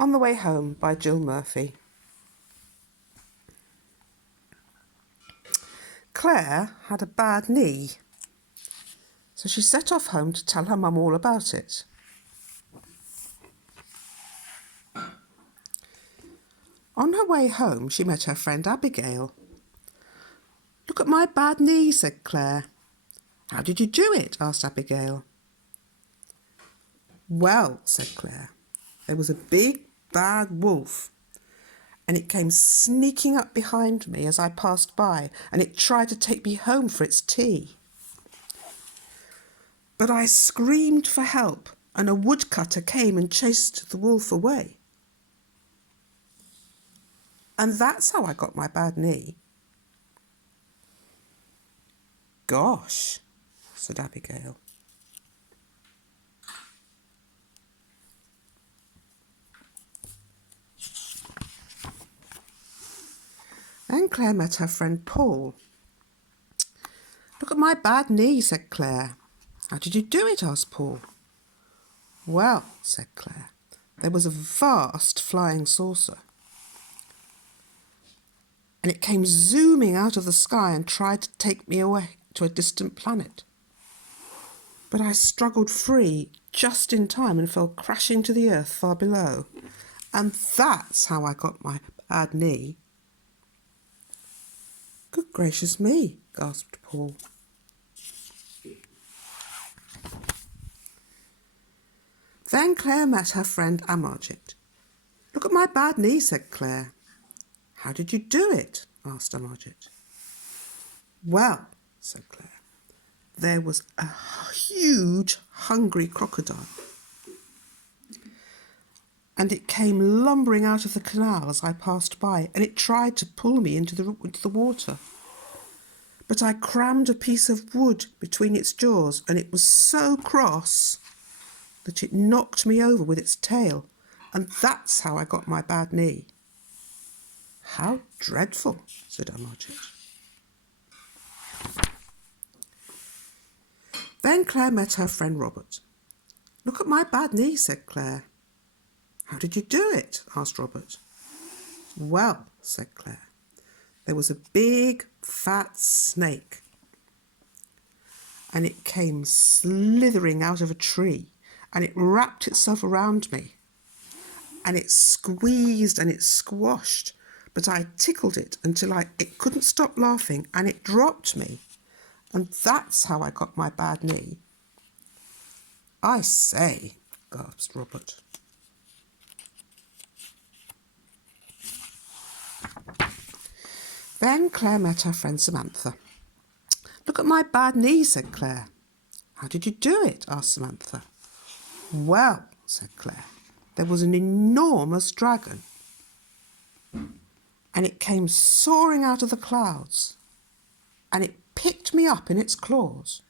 On the Way Home by Jill Murphy. Claire had a bad knee, so she set off home to tell her mum all about it. On her way home, she met her friend Abigail. "Look at my bad knee," said Claire. "How did you do it?" asked Abigail. "Well," said Claire, "there was a big bad wolf, and it came sneaking up behind me as I passed by, and it tried to take me home for its tea. But I screamed for help, and a woodcutter came and chased the wolf away. And that's how I got my bad knee." "Gosh," said Abigail. Then Claire met her friend Paul. "Look at my bad knee," said Claire. "How did you do it?" asked Paul. "Well," said Claire, "there was a vast flying saucer, and it came zooming out of the sky and tried to take me away to a distant planet. But I struggled free just in time and fell crashing to the earth far below. And that's how I got my bad knee." "Good gracious me," gasped Paul. Then Claire met her friend Amarjit. "Look at my bad knee," said Claire. "How did you do it?" asked Amarjit. "Well," said Claire, "there was a huge hungry crocodile, and it came lumbering out of the canal as I passed by, and it tried to pull me into the water. But I crammed a piece of wood between its jaws, and it was so cross that it knocked me over with its tail, and that's how I got my bad knee." "How dreadful," said Amarjit. Then Claire met her friend Robert. "Look at my bad knee," said Claire. "How did you do it?" asked Robert. "Well," said Claire, "there was a big fat snake, and it came slithering out of a tree, and it wrapped itself around me, and it squeezed and it squashed, but I tickled it until it couldn't stop laughing, and it dropped me, and that's how I got my bad knee." "I say," gasped Robert. Then Claire met her friend Samantha. "Look at my bad knee," said Claire. "How did you do it?" asked Samantha. "Well," said Claire, "there was an enormous dragon, and it came soaring out of the clouds, and it picked me up in its claws.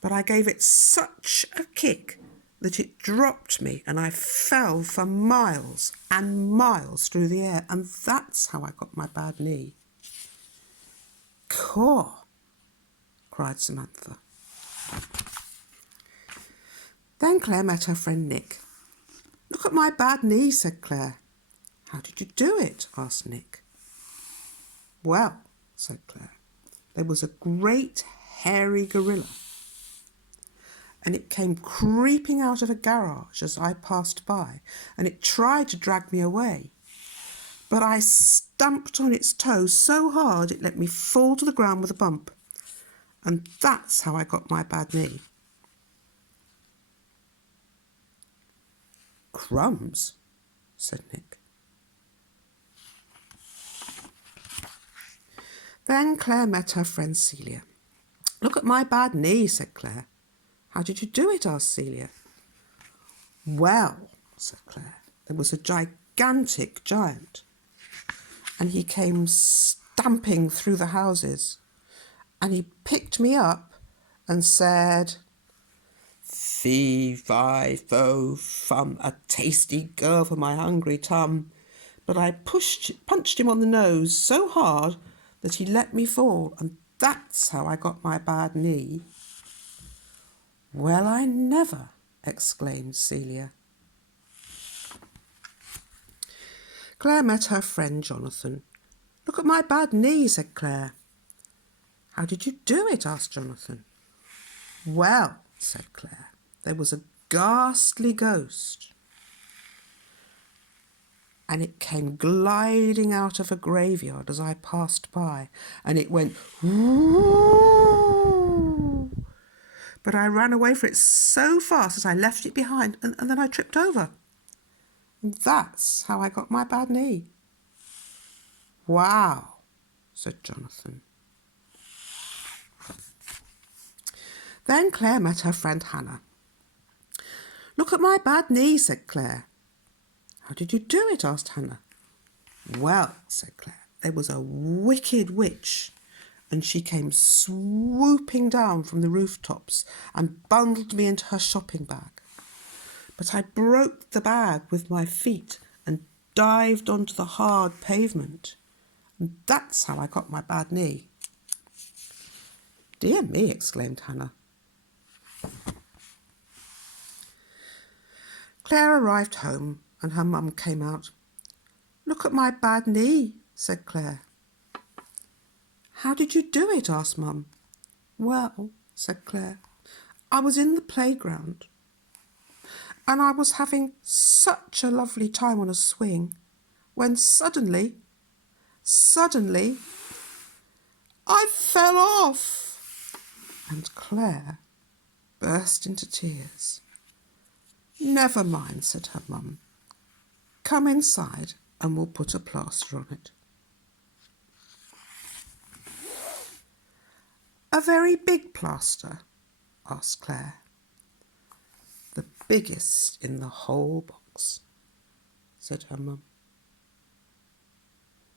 But I gave it such a kick that it dropped me, and I fell for miles and miles through the air, and that's how I got my bad knee." "Caw!" cried Samantha. Then Claire met her friend Nick. "Look at my bad knee," said Claire. "How did you do it?" asked Nick. "Well," said Claire, "there was a great hairy gorilla, and it came creeping out of a garage as I passed by, and it tried to drag me away. But I stamped on its toe so hard it let me fall to the ground with a bump, and that's how I got my bad knee." "Crumbs," said Nick. Then Claire met her friend Celia. "Look at my bad knee," said Claire. "How did you do it?" asked Celia. "Well," said Claire, "there was a gigantic giant, and he came stamping through the houses, and he picked me up and said, 'Fee, fi, fo, fum, a tasty girl for my hungry tum.' But I punched him on the nose so hard that he let me fall, and that's how I got my bad knee." "Well, I never," exclaimed Celia. Claire met her friend Jonathan. "Look at my bad knee," said Claire. "How did you do it?" asked Jonathan. "Well," said Claire, "there was a ghastly ghost, and it came gliding out of a graveyard as I passed by, and it went whoo, but I ran away from it so fast that I left it behind, and then I tripped over. And that's how I got my bad knee." "Wow," said Jonathan. Then Claire met her friend Hannah. "Look at my bad knee," said Claire. "How did you do it?" asked Hannah. "Well," said Claire, "there was a wicked witch, and she came swooping down from the rooftops and bundled me into her shopping bag. But I broke the bag with my feet and dived onto the hard pavement. And that's how I got my bad knee." "Dear me," exclaimed Hannah. Claire arrived home and her mum came out. "Look at my bad knee," said Claire. "How did you do it?" asked Mum. "Well," said Claire, "I was in the playground and I was having such a lovely time on a swing when suddenly, I fell off." And Claire burst into tears. "Never mind," said her mum. "Come inside and we'll put a plaster on it." "A very big plaster?" asked Claire. "The biggest in the whole box," said her mum.